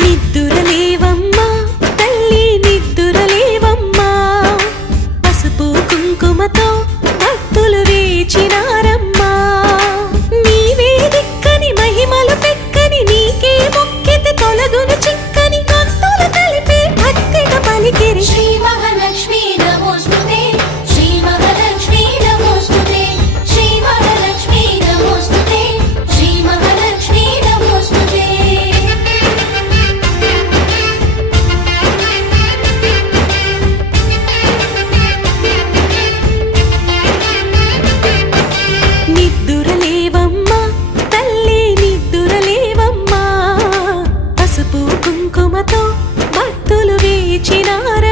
నిద్దురలేవమ్మా తల్లి నిద్దురలేవమ్మా పసుపు కుంకుమతో భక్తులు వేచినారమ్మా నీవే దిక్కని మహిమలు పెక్కని నీకే మొక్కితే తొలగును చిక్కని గొంతులు కలిపి భక్తిగా పలికిరి శ్రీ మహాలక్ష్మీ నమోస్తుతే శ్రీ మహాలక్ష్మీ నమోస్తుతే శ్రీ మహాలక్ష్మీ నమోస్తుతే శ్రీ మహాలక్ష్మీ నమోస్తుతే నిద్దురలేవమ్మా తల్లి నిద్దురలేవమ్మా పసుపు కుంకుమతో భక్తులు వేచినారు